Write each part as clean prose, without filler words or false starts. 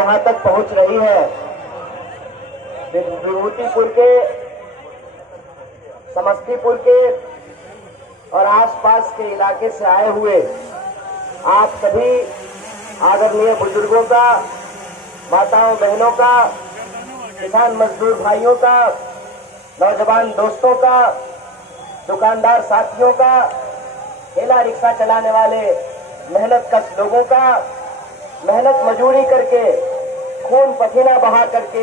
जहां तक पहुंच रही है, विभूतिपुर के, समस्तीपुर के और आसपास के इलाके से आए हुए आप सभी आदरणीय बुजुर्गों का, माताओं बहनों का, किसान मजदूर भाइयों का, नौजवान दोस्तों का, दुकानदार साथियों का, ठेला रिक्शा चलाने वाले मेहनतकश लोगों का, मेहनत मजदूरी करके खून पसीना बहा करके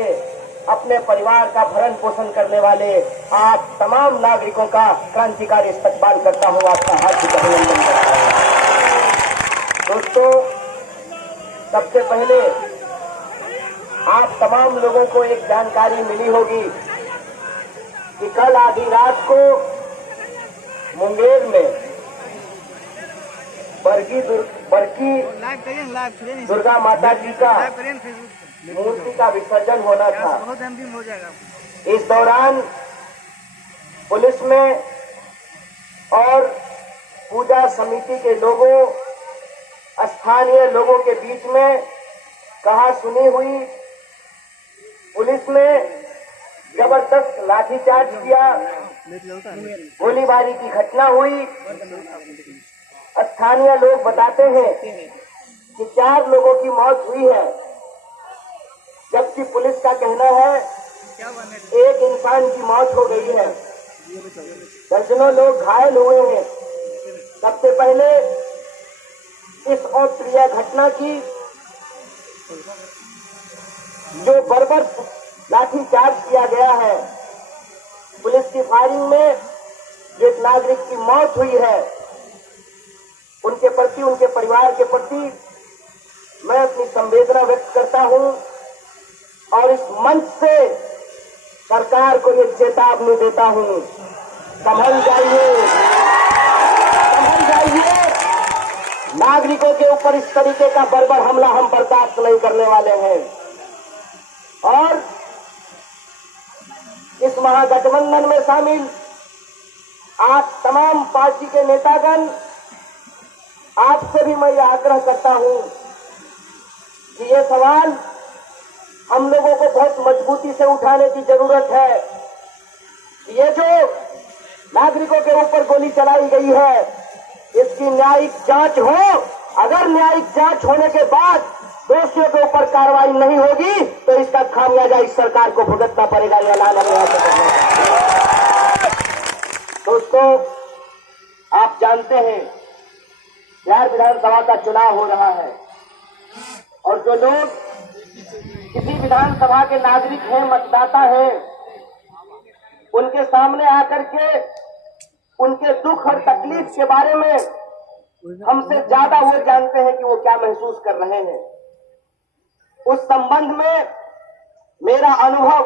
अपने परिवार का भरण पोषण करने वाले आप तमाम नागरिकों का क्रांतिकारी इस्तकबाल करता हूं, आपका हार्दिक अभिनंदन करता हूं। दोस्तों, सबसे पहले आप तमाम लोगों को एक जानकारी मिली होगी कि कल आधी रात को मुंगेर में बरकी दुर्गा माता जी का मूर्ति का विसर्जन होना था। इस दौरान पुलिस में और पूजा समिति के लोगों, स्थानीय लोगों के बीच में कहा सुनी हुई। पुलिस ने जबरदस्त लाठीचार्ज किया, गोलीबारी की घटना हुई। स्थानीय लोग बताते हैं कि 4 लोगों की मौत हुई है, जबकि पुलिस का कहना है 1 इंसान की मौत हो गई है, दर्जनों लोग घायल हुए हैं। सबसे पहले इस अप्रिय घटना की जो बर्बर लाठीचार्ज किया गया है, पुलिस की फायरिंग में जो एक नागरिक की मौत हुई है, उनके प्रति, उनके परिवार के प्रति मैं अपनी संवेदना व्यक्त करता हूं और इस मंच से सरकार को ये चेतावनी देता हूं, संभल जाइए, संभल जाइए। नागरिकों के ऊपर इस तरीके का बर्बर हमला हम बर्दाश्त नहीं करने वाले हैं। और इस महागठबंधन में शामिल आप तमाम पार्टी के नेतागण, आपसे भी मैं यह आग्रह करता हूं कि ये सवाल हम लोगों को बहुत मजबूती से उठाने की जरूरत है। ये जो नागरिकों के ऊपर गोली चलाई गई है, इसकी न्यायिक जांच हो। अगर न्यायिक जांच होने के बाद दोषियों के ऊपर कार्रवाई नहीं होगी तो इसका खामियाजा इस सरकार को भुगतना पड़ेगा। यह ऐलान हमें ऐसा करना चाहिए। दोस्तों, आप जानते हैं बिहार विधानसभा का चुनाव हो रहा है और जो लोग किसी विधानसभा के नागरिक हैं, मतदाता हैं, उनके सामने आकर के उनके दुख और तकलीफ के बारे में हमसे ज्यादा वो जानते हैं कि वो क्या महसूस कर रहे हैं। उस संबंध में मेरा अनुभव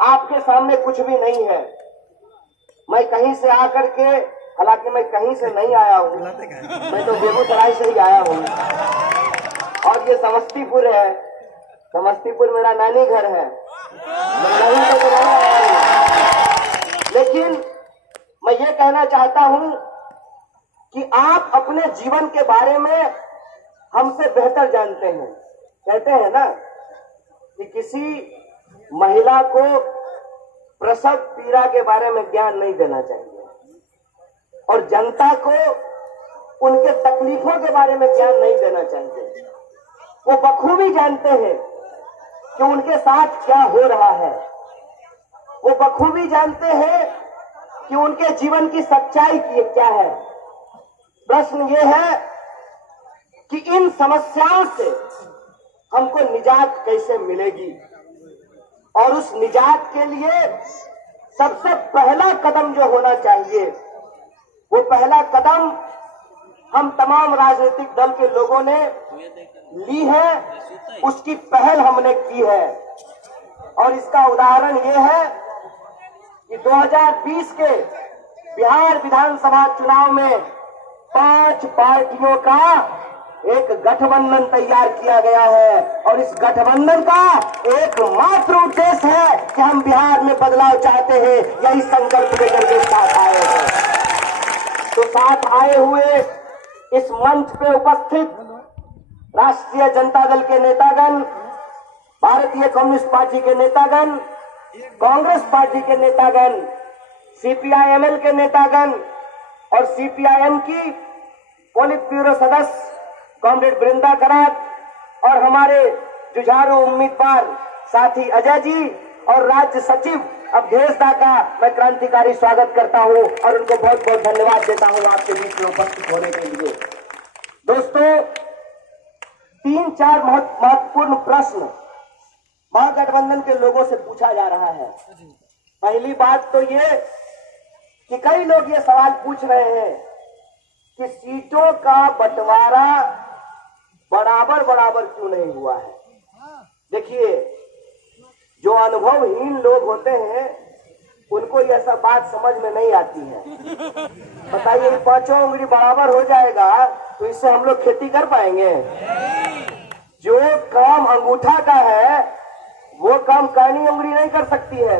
आपके सामने कुछ भी नहीं है। मैं कहीं से आकर के, हालांकि मैं कहीं से नहीं आया हूँ, मैं तो बेगूसराय से ही आया हूँ और ये समस्तीपुर है। समस्तीपुर मेरा नानी घर है, मैं तो नहीं आया हूँ। लेकिन मैं ये कहना चाहता हूँ कि आप अपने जीवन के बारे में हमसे बेहतर जानते हैं। कहते हैं ना कि किसी महिला को प्रसव पीड़ा के बारे में ज्ञान नहीं देना चाहिए और जनता को उनके तकलीफों के बारे में ज्ञान नहीं देना चाहिए। वो बखूबी जानते हैं कि उनके साथ क्या हो रहा है। वो बखूबी जानते हैं कि उनके जीवन की सच्चाई क्या है। प्रश्न ये है कि इन समस्याओं से हमको निजात कैसे मिलेगी और उस निजात के लिए सबसे पहला कदम जो होना चाहिए, वो पहला कदम हम तमाम राजनीतिक दल के लोगों ने ली है, उसकी पहल हमने की है। और इसका उदाहरण ये है कि 2020 के बिहार विधानसभा चुनाव में 5 पार्टियों का एक गठबंधन तैयार किया गया है और इस गठबंधन का एकमात्र उद्देश्य है कि हम बिहार में बदलाव चाहते हैं। यही संकल्प लेकर के साथ आए हैं। तो साथ आए हुए इस मंच पे उपस्थित राष्ट्रीय जनता दल के नेतागण, भारतीय कम्युनिस्ट पार्टी के नेतागण, कांग्रेस पार्टी के नेतागण, सीपीआईएमएल के नेतागण और सीपीआईएम की पोलित ब्यूरो सदस्य कॉमरेड वृंदा करात और हमारे जुझारू उम्मीदवार साथी अजय जी और राज्य सचिव अवधेश दा का मैं क्रांतिकारी स्वागत करता हूं और उनको बहुत बहुत धन्यवाद देता हूं आपके बीच में उपस्थित होने के लिए। दोस्तों, 3-4 महत्वपूर्ण प्रश्न महागठबंधन के लोगों से पूछा जा रहा है। पहली बात तो ये कि कई लोग ये सवाल पूछ रहे हैं कि सीटों का बंटवारा बराबर बराबर क्यों नहीं हुआ है। देखिए, जो अनुभवहीन लोग होते हैं उनको यह सब बात समझ में नहीं आती है। बताइए, 5 उंगली बराबर हो जाएगा तो इससे हम लोग खेती कर पाएंगे? जो काम अंगूठा का है वो काम कानी उंगली नहीं कर सकती है,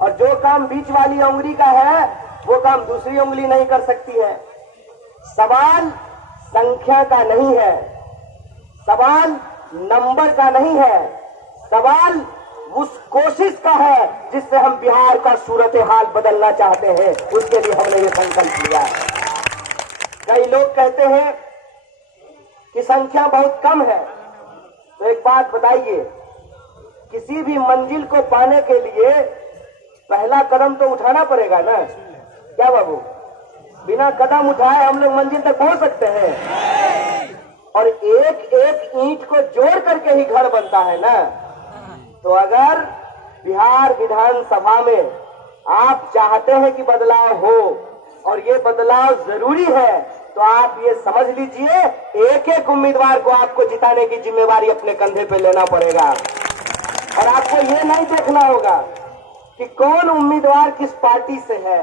और जो काम बीच वाली उंगली का है वो काम दूसरी उंगली नहीं कर सकती है। सवाल संख्या का नहीं है, सवाल नंबर का नहीं है, सवाल उस कोशिश का है जिससे हम बिहार का सूरत हाल बदलना चाहते हैं। उसके लिए हमने ये संकल्प लिया है। कई लोग कहते हैं कि संख्या बहुत कम है, तो एक बात बताइए, किसी भी मंजिल को पाने के लिए पहला कदम तो उठाना पड़ेगा ना। क्या बाबू, बिना कदम उठाए हम लोग मंजिल तक पहुंच सकते हैं? और एक एक ईंट को जोड़ करके ही घर बनता है ना। तो अगर बिहार विधानसभा में आप चाहते हैं कि बदलाव हो और ये बदलाव जरूरी है, तो आप ये समझ लीजिए, एक एक उम्मीदवार को आपको जिताने की जिम्मेवारी अपने कंधे पे लेना पड़ेगा। और आपको ये नहीं देखना होगा कि कौन उम्मीदवार किस पार्टी से है,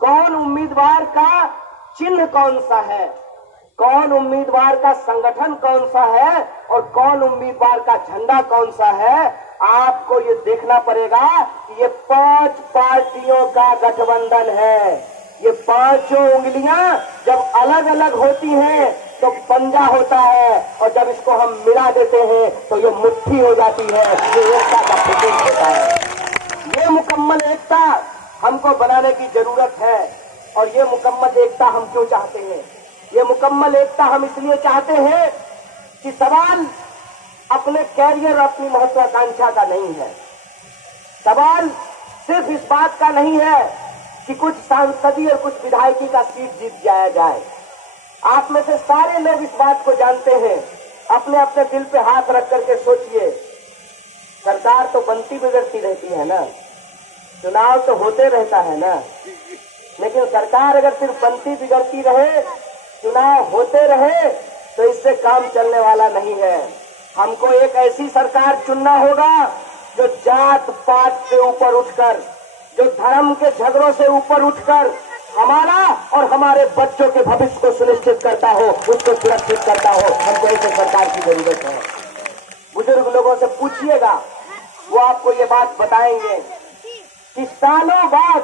कौन उम्मीदवार का चिन्ह कौन सा है, कौन उम्मीदवार का संगठन कौन सा है और कौन उम्मीदवार का झंडा कौन सा है। आपको ये देखना पड़ेगा कि ये 5 पार्टियों का गठबंधन है। ये 5 उंगलियां जब अलग अलग होती हैं तो पंजा होता है, और जब इसको हम मिला देते हैं तो ये मुट्ठी हो जाती है। ये एकता का प्रतीक होता है। ये मुकम्मल एकता हमको बनाने की जरूरत है। और ये मुकम्मल एकता हम क्यों चाहते हैं? ये मुकम्मल एकता हम इसलिए चाहते हैं कि सवाल अपने कैरियर और अपनी महत्वाकांक्षा का नहीं है। सवाल सिर्फ इस बात का नहीं है कि कुछ सांसदीय और कुछ विधायकी का सीट जीत जाया जाए। आप में से सारे लोग इस बात को जानते हैं। अपने अपने दिल पे हाथ रख करके सोचिए, सरकार तो बनती बिगड़ती रहती है ना, चुनाव तो होते रहता है ना, लेकिन सरकार अगर सिर्फ बनती बिगड़ती रहे, चुनाव होते रहे, तो इससे काम चलने वाला नहीं है। हमको एक ऐसी सरकार चुनना होगा जो जात पात से ऊपर उठकर, जो धर्म के झगड़ों से ऊपर उठकर हमारा और हमारे बच्चों के भविष्य को सुनिश्चित करता हो, उसको सुरक्षित करता हो। हमको ऐसे सरकार की जरूरत है। बुजुर्ग लोगों से पूछिएगा, वो आपको ये बात बताएंगे कि सालों बाद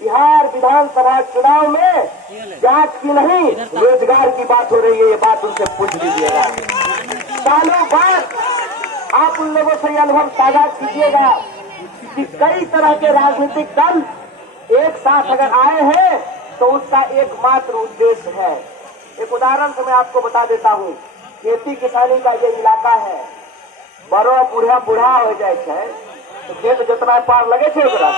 बिहार विधानसभा चुनाव में जात की नहीं, रोजगार की बात हो रही है। ये बात उनसे पूछ लीजिएगा। सालों बाद आप उन लोगों से ये अनुभव साझा कीजिएगा कि कई तरह के राजनीतिक दल एक साथ अगर आए हैं तो उसका एकमात्र उद्देश्य है। एक उदाहरण से मैं आपको बता देता हूँ। खेती किसानी का ये इलाका है, बड़ो बूढ़ा बूढ़ा हो जाए है तो खेत जितना पार लगे थे ओकरा,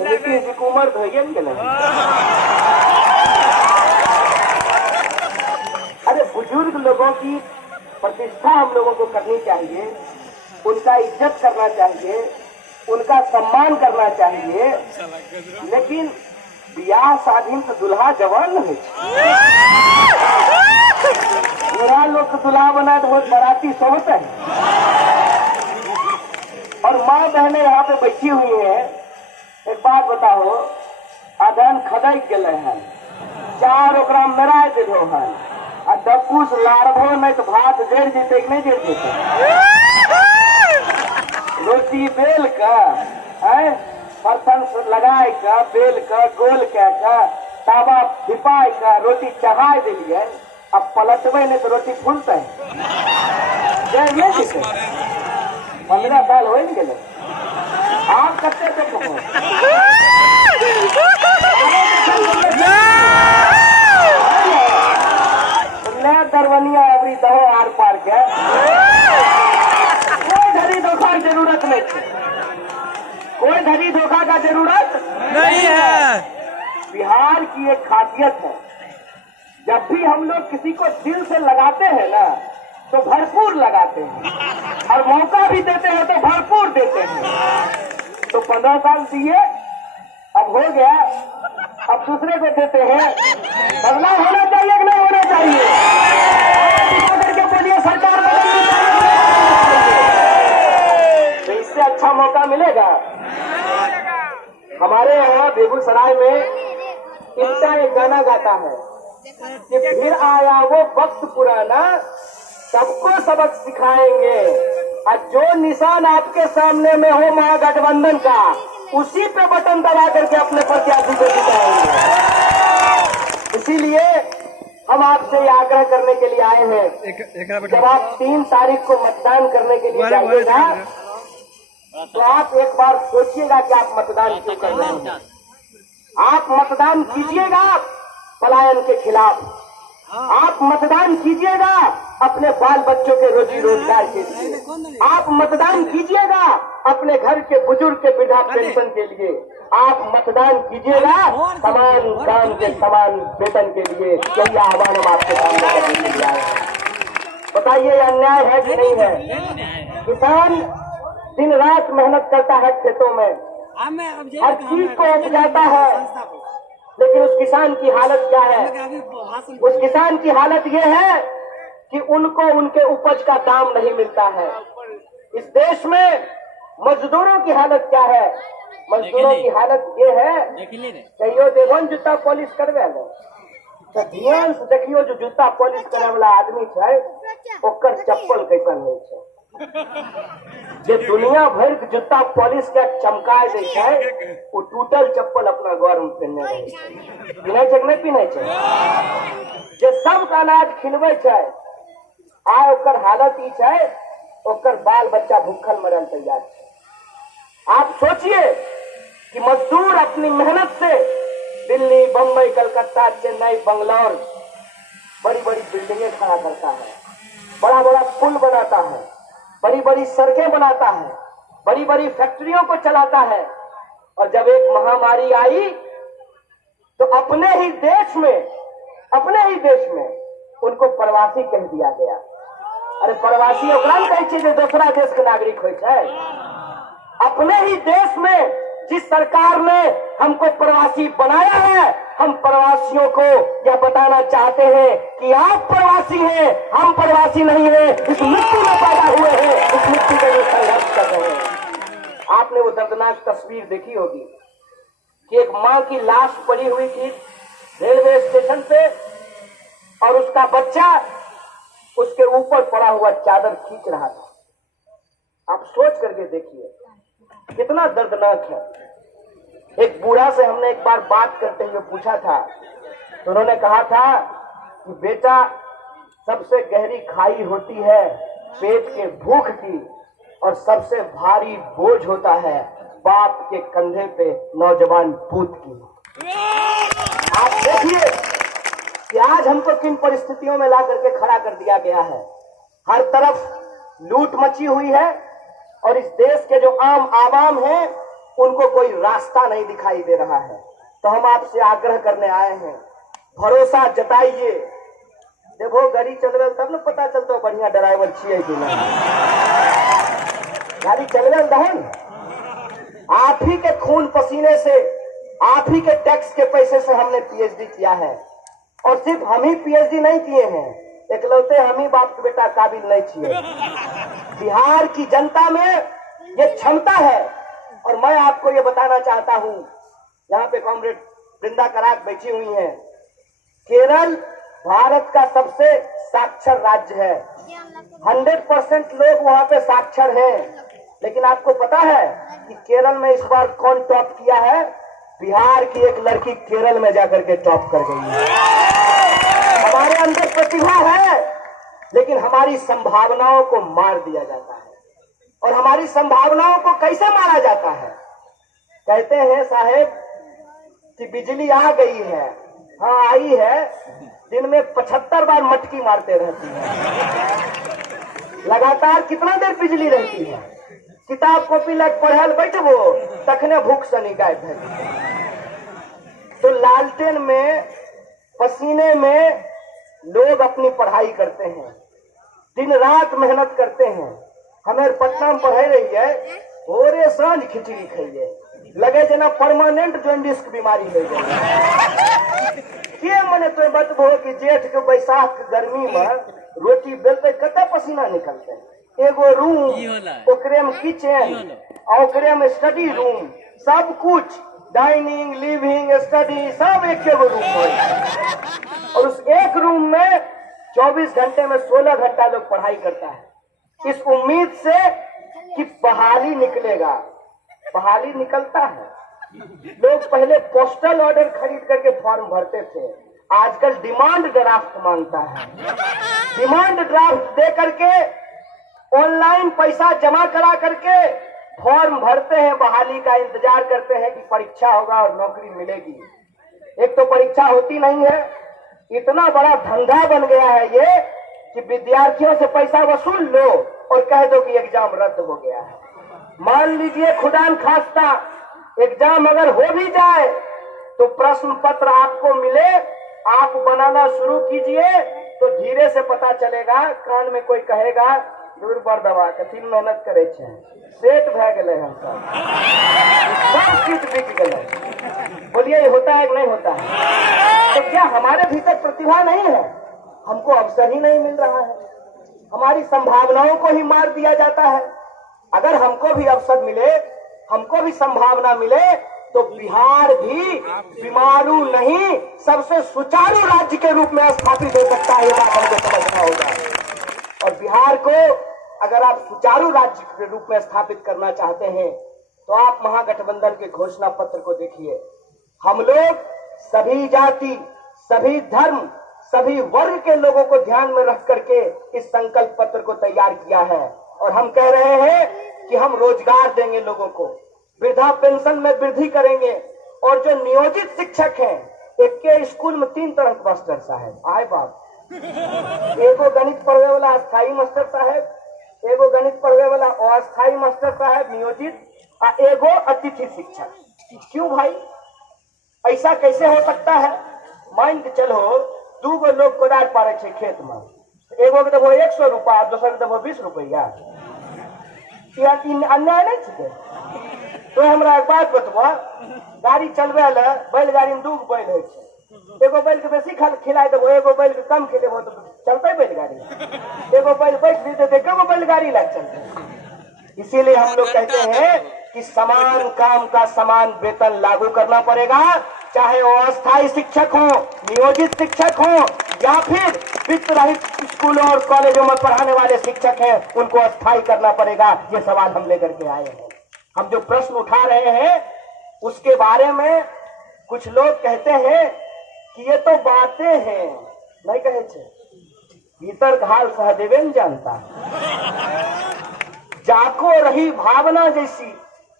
लेकिन जी उम्र भैया के नहीं। अरे बुजुर्ग लोगों की प्रतिष्ठा हम लोगों को करनी चाहिए, उनका इज्जत करना चाहिए, उनका सम्मान करना चाहिए। लेकिन ब्याह शादी में तो दुल्हा जवान नहीं, बुढ़ा लोग तो दुल्हा बना तो बहुत बराती सोचते हैं। और माँ बहने यहाँ पे बैठी हुई है। एक बात बताओ, अदन खदक गए हैं, चार ओकरा मेरा दिलो है, आ डकुस लाड़बो नहीं तो भात जड़ जीते कि नहीं जड़ जीते। रोटी बेल का बर्तन लगाए का, बेल का, गोल का तावा धिपाई का रोटी चढ़ाए दिलिए। अब पलटबे नहीं तो रोटी फूलते है। नहीं जीते, 15 साल हो ही गए। आप करते थे दरवनिया अभी दहो आर पार के कोई धरी धोखा की जरूरत नहीं थी, कोई धरी धोखा का जरूरत नहीं है। बिहार की एक खासियत है, जब भी हम लोग किसी को दिल से लगाते हैं ना तो भरपूर लगाते हैं, और मौका भी देते हैं तो भरपूर देते हैं। तो 15 साल दिए, अब हो गया, अब दूसरे को देते हैं। बदलाव होना चाहिए कि नहीं होना चाहिए? करके बोलिए सरकार बदलनी चाहिए, तो इससे अच्छा मौका मिलेगा। हमारे यहाँ बेगूसराय में इतना एक गाना गाता है कि फिर आया वो वक्त पुराना, सबको सबक सिखाएंगे, और जो निशान आपके सामने में हो महागठबंधन का, उसी पे बटन दबा करके अपने प्रत्याशी को जिताएंगे। इसीलिए हम आपसे ये आग्रह करने के लिए आए हैं, जब आप 3 तारीख को मतदान करने के लिए जाइएगा तो आप एक बार सोचिएगा कि आप मतदान क्यों कर रहे हैं। आप मतदान कीजिएगा पलायन के खिलाफ, आप मतदान कीजिएगा अपने बाल बच्चों के रोजी रोजगार के लिए, आप मतदान कीजिएगा अपने घर के बुजुर्ग के वृद्धा पेंशन के लिए, आप मतदान कीजिएगा समान काम के समान वेतन के लिए। यही आह्वान हम आपके सामने करने के लिए आए हैं। बताइए ये अन्याय है कि नहीं है? किसान दिन रात मेहनत करता है खेतों में, हर चीज को उपजाता है, लेकिन उस किसान की हालत क्या है? उस किसान की हालत ये है कि उनको उनके उपज का दाम नहीं मिलता है। इस देश में मजदूरों की हालत क्या है? मजदूरों की हालत ये है, कहियो देखो जूता पॉलिश करवे तो ध्यान से देखियो, जो जूता पॉलिश करे वाला आदमी है ओकर चप्पल कैसन हो छे। जे दुनिया भर के जूता पॉलिश के चमका दे छै, वो टूटल चप्पल अपना घर में पहनने रहे छै। पिन्है छै कि नहीं पिन्है छै? जे सब अनाज खिलबै छै, आ ओकर हालत ई छै, ओकर बाल बच्चा भूखल मरल तैयार छै। आप सोचिए कि मजदूर अपनी मेहनत से दिल्ली, बम्बई, कलकत्ता, चेन्नई, बंगलौर बड़ी बड़ी बिल्डिंगें खड़ा करता है, बड़ा बड़ा पुल बनाता है, बड़ी बड़ी सड़कें बनाता है, बड़ी बड़ी फैक्ट्रियों को चलाता है, और जब एक महामारी आई तो अपने ही देश में उनको प्रवासी कह दिया गया। अरे प्रवासी ओकरा कहे छै जे दूसरा देश के नागरिक होय छै। अपने ही देश में जिस सरकार ने हमको प्रवासी बनाया है, हम प्रवासियों को यह बताना चाहते हैं कि आप प्रवासी हैं, हम प्रवासी नहीं हैं। इस मिट्टी में पैदा हुए हैं, इस मिट्टी के लिए संघर्ष कर रहे हैं। आपने वो दर्दनाक तस्वीर देखी होगी कि एक माँ की लाश पड़ी हुई थी रेलवे स्टेशन पे, और उसका बच्चा उसके ऊपर पड़ा हुआ चादर खींच रहा था। आप सोच करके देखिए कितना दर्दनाक है। एक बूढ़ा से हमने एक बार बात करते हुए पूछा था, तो उन्होंने कहा था कि बेटा, सबसे गहरी खाई होती है पेट के भूख की, और सबसे भारी बोझ होता है बाप के कंधे पे नौजवान पूत की। आप देखिए कि आज हमको किन परिस्थितियों में ला करके खड़ा कर दिया गया है। हर तरफ लूट मची हुई है, और इस देश के जो आम आवाम हैं उनको कोई रास्ता नहीं दिखाई दे रहा है। तो हम आपसे आग्रह करने आए हैं, भरोसा जताइए। देखो गाड़ी चलवे तब न पता चलता बढ़िया ड्राइवर छिए कि नहीं। गाड़ी चलवे दहन आप ही के खून पसीने से, आप ही के टैक्स के पैसे से हमने पीएचडी किया है, और सिर्फ हम ही पीएचडी नहीं किए हैं, एकलौते हम ही बाप के बेटा काबिल नहीं छिए। बिहार की जनता में ये क्षमता है, और मैं आपको ये बताना चाहता हूं, यहाँ पे कॉमरेड वृंदा कराक बैठी हुई हैं, केरल भारत का सबसे साक्षर राज्य है। 100% लोग वहाँ पे साक्षर हैं, लेकिन आपको पता है कि केरल में इस बार कौन टॉप किया है? बिहार की एक लड़की केरल में जाकर के टॉप कर गई है। हमारे अंदर प्रतिभा है, लेकिन हमारी संभावनाओं को मार दिया जाता है। और हमारी संभावनाओं को कैसे मारा जाता है? कहते हैं साहेब कि बिजली आ गई है, हाँ आई है, दिन में 75 बार मटकी मारते रहती है। लगातार कितना देर बिजली रहती है? किताब कॉपी लग पढ़ल बैठबो तखने भूख से निकाय है। तो लालटेन में, पसीने में लोग अपनी पढ़ाई करते हैं, दिन रात मेहनत करते हैं। हमें पटना में पढ़ाई रही है, भोरे सांझ खिचड़ी खाइए, लगे जना परमानेंट जॉन्डिस की बीमारी हो जाए। मने तो बतबो कि जेठ के बैसाख के गर्मी में रोटी बेलते कते पसीना निकलते। एगो रूम, ओकरे में किचन, ओकरे में स्टडी रूम, सब कुछ डाइनिंग, लिविंग, स्टडी सब एक रूम है। और उस एक रूम में 24 घंटे में 16 घंटा लोग पढ़ाई करता है, इस उम्मीद से कि बहाली निकलेगा। बहाली निकलता है। लोग पहले पोस्टल ऑर्डर खरीद करके फॉर्म भरते थे, आजकल डिमांड ड्राफ्ट मांगता है। डिमांड ड्राफ्ट दे करके ऑनलाइन पैसा जमा करा करके फॉर्म भरते हैं, बहाली का इंतजार करते हैं कि परीक्षा होगा और नौकरी मिलेगी। एक तो परीक्षा होती नहीं है, इतना बड़ा धंधा बन गया है ये कि विद्यार्थियों से पैसा वसूल लो और कह दो कि एग्जाम रद्द हो गया है। मान लीजिए खुदा न खास्ता एग्जाम अगर हो भी जाए तो प्रश्न पत्र आपको मिले, आप बनाना शुरू कीजिए तो धीरे से पता चलेगा। कान में कोई कहेगा दूर बर दवा कथी मेहनत करे छे, सेट भे गए हम सब चीज बिक गए। बोलिए ये होता है कि नहीं होता है? तो क्या हमारे भीतर प्रतिभा नहीं है? हमको अवसर ही नहीं मिल रहा है, हमारी संभावनाओं को ही मार दिया जाता है। अगर हमको भी अवसर मिले, हमको भी संभावना मिले तो बिहार भी बीमारू नहीं, सबसे सुचारू राज्य के रूप में स्थापित हो सकता है। ये बात हमको समझना होगा। और बिहार को अगर आप सुचारू राज्य के रूप में स्थापित करना चाहते हैं तो आप महागठबंधन के घोषणा पत्र को देखिए। हम लोग सभी जाति, सभी धर्म, सभी वर्ग के लोगों को ध्यान में रख करके इस संकल्प पत्र को तैयार किया है। और हम कह रहे हैं कि हम रोजगार देंगे लोगों को, वृद्धा पेंशन में वृद्धि करेंगे। और जो नियोजित शिक्षक हैं, एक के स्कूल में 3 तरह के मास्टर साहब आए बाप, एगो गणित पढ़ने वाला अस्थायी मास्टर साहब, एगो गणित पढ़ने वाला अस्थायी मास्टर साहब नियोजित, और एगो अतिथि शिक्षक। क्यों भाई ऐसा कैसे हो सकता है? मान के चलो 2 गो लोग कोदार पारे छे खेत में, एगो के देवो 100 रुपया, दूसरा के देवो 20 रुपया। अन्याय नहीं छे? तो हमरा एक बात बतबा, गाड़ी चलवे ले बैलगाड़ी में 2 बैल है, एगो बैल के बेसी खिलाई देबो, एगो बैल के कम खिलेबो तो चलते बैलगाड़ी? एगो बैल बैठ देते तो एगो बैलगाड़ी लग चलते। इसीलिए हम लोग कहते हैं कि समान काम का समान वेतन लागू करना पड़ेगा, चाहे वो अस्थायी शिक्षक हो, नियोजित शिक्षक हो, या फिर वित्त रहित स्कूलों और कॉलेजों में पढ़ाने वाले शिक्षक हैं, उनको अस्थायी करना पड़ेगा। ये सवाल हम लेकर के आए हैं। हम जो प्रश्न उठा रहे हैं उसके बारे में कुछ लोग कहते हैं कि ये तो बातें हैं, नहीं कहे छे भीतर घाल सहदेवे न जानता। जाको रही भावना जैसी,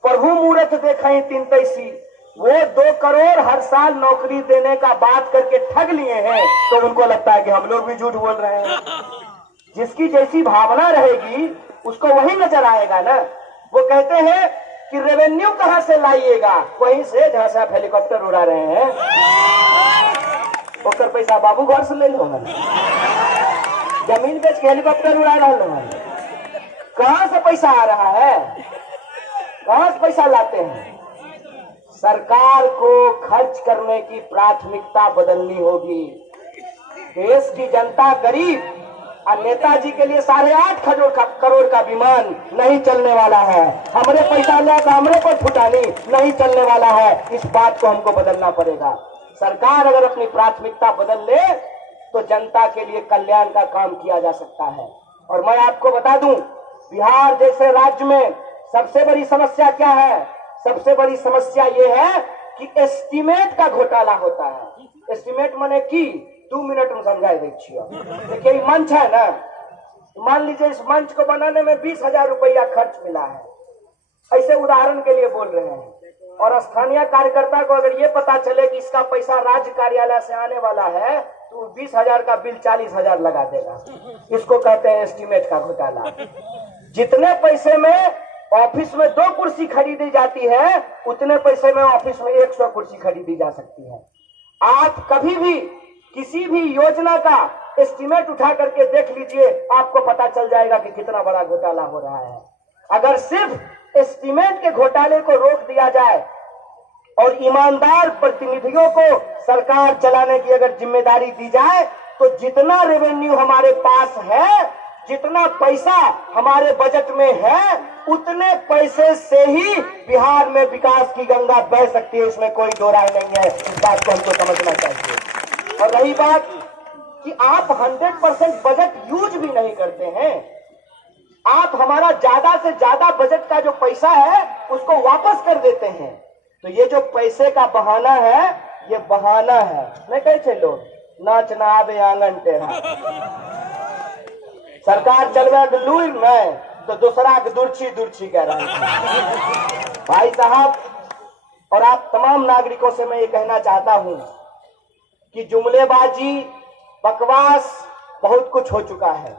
प्रभु मूर्त देखे 3 तैसी। वो 2 करोड़ हर साल नौकरी देने का बात करके ठग लिए हैं, तो उनको लगता है कि हम लोग भी झूठ बोल रहे हैं। जिसकी जैसी भावना रहेगी उसको वही नजर आएगा ना। वो कहते हैं कि रेवेन्यू कहां से लाइएगा? वहीं से जहां से आप हेलीकॉप्टर उड़ा रहे हैं, ओकर पैसा बाबू घर से ले लो। जमीन बेच के हेलीकॉप्टर उड़ा रहा है, कहां से पैसा आ रहा है? कहां से पैसा लाते हैं? सरकार को खर्च करने की प्राथमिकता बदलनी होगी। देश की जनता गरीब और नेताजी के लिए 8.5 करोड़ का विमान नहीं चलने वाला है। हमरे पैसा ले तो हमरे पर फुटानी नहीं चलने वाला है। इस बात को हमको बदलना पड़ेगा। सरकार अगर अपनी प्राथमिकता बदल ले तो जनता के लिए कल्याण का काम किया जा सकता है। और मैं आपको बता दूं, बिहार जैसे राज्य में सबसे बड़ी समस्या क्या है? सबसे बड़ी समस्या ये है कि एस्टीमेट का घोटाला होता है। एस्टीमेट माने की 2 मिनट में समझाई दै छियै। देखिए मंच है ना, मान लीजिए इस मंच को बनाने में 20,000 रुपया खर्च मिला है, ऐसे उदाहरण के लिए बोल रहे हैं। और स्थानीय कार्यकर्ता को अगर ये पता चले कि इसका पैसा राज्य कार्यालय से आने वाला है तो 20,000 का बिल 40,000 लगा देगा। इसको कहते हैं एस्टीमेट का घोटाला। जितने पैसे में ऑफिस में 2 कुर्सी खरीदी जाती है, उतने पैसे में ऑफिस में 100 कुर्सी खरीदी जा सकती है। आप कभी भी किसी भी योजना का एस्टीमेट उठा करके देख लीजिए, आपको पता चल जाएगा कि कितना बड़ा घोटाला हो रहा है। अगर सिर्फ एस्टीमेट के घोटाले को रोक दिया जाए और ईमानदार प्रतिनिधियों को सरकार चलाने की अगर जिम्मेदारी दी जाए, तो जितना रेवेन्यू हमारे पास है, जितना पैसा हमारे बजट में है, उतने पैसे से ही बिहार में विकास की गंगा बह सकती है। इसमें कोई दो राय नहीं है। इस बात को हमको समझना चाहिए। और रही बात कि आप 100% बजट यूज भी नहीं करते हैं, आप हमारा ज्यादा से ज्यादा बजट का जो पैसा है उसको वापस कर देते हैं। तो ये जो पैसे का बहाना है, ये बहाना है। नहीं कैसे लोग नाच ना आवे आंगन टेढ़ा, सरकार चलवे लूर में तो दूसरा के दुर्छी दुर्छी कह रहे हैं। भाई साहब और आप तमाम नागरिकों से मैं ये कहना चाहता हूं कि जुमलेबाजी, बकवास बहुत कुछ हो चुका है।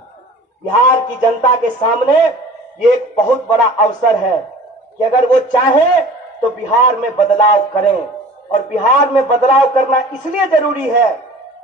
बिहार की जनता के सामने ये एक बहुत बड़ा अवसर है कि अगर वो चाहे तो बिहार में बदलाव करें। और बिहार में बदलाव करना इसलिए जरूरी है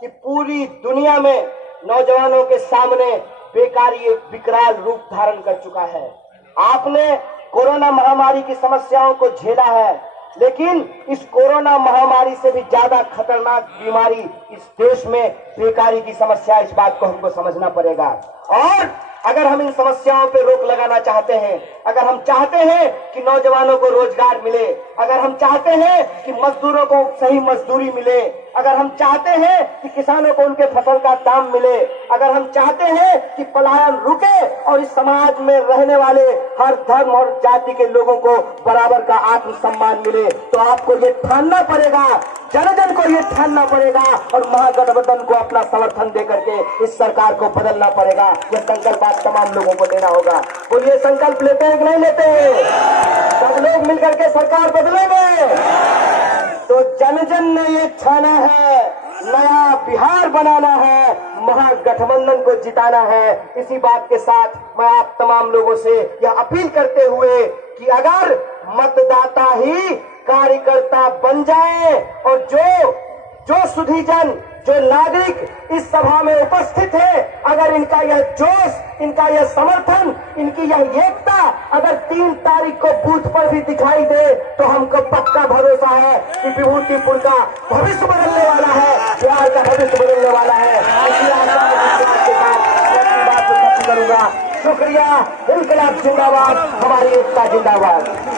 कि पूरी दुनिया में नौजवानों के सामने बेकारी एक विकराल रूप धारण कर चुका है। आपने कोरोना महामारी की समस्याओं को झेला है, लेकिन इस कोरोना महामारी से भी ज्यादा खतरनाक बीमारी इस देश में बेकारी की समस्या। इस बात को हमको समझना पड़ेगा। और अगर हम इन समस्याओं पे रोक लगाना चाहते हैं, अगर हम चाहते हैं कि नौजवानों को रोजगार मिले, अगर हम चाहते हैं कि मजदूरों को सही मजदूरी मिले, अगर हम चाहते हैं कि किसानों को उनके फसल का दाम मिले, अगर हम चाहते हैं कि पलायन रुके और इस समाज में रहने वाले हर धर्म और जाति के लोगों को बराबर का आत्मसम्मान मिले, तो आपको ये ठानना पड़ेगा, जन जन को ये ठानना पड़ेगा और महागठबंधन को अपना समर्थन दे करके इस सरकार को बदलना पड़ेगा। यह संकल्प आज तमाम लोगों को लेना होगा। बोलिए, संकल्प लेते हैं कि नहीं लेते? सब लोग मिलकर के सरकार बदलेंगे तो जन जन ने ये ठाना है, नया बिहार बनाना है, महागठबंधन को जिताना है। इसी बात के साथ मैं आप तमाम लोगों से यह अपील करते हुए कि अगर मतदाता ही कार्यकर्ता बन जाए और जो सुधीजन, जो नागरिक इस सभा में उपस्थित है, अगर इनका यह जोश, इनका यह समर्थन, इनकी यह एकता अगर 3 तारीख को बूथ पर भी दिखाई दे, तो हमको पक्का भरोसा है कि विभूतिपुर का भविष्य बदलने वाला है, बिहार का भविष्य बदलने वाला है। इसी आशा के साथ मैं अपनी बात को खत्म करूंगा। शुक्रिया। इनकलाब जिंदाबाद, हमारी एकता जिंदाबाद।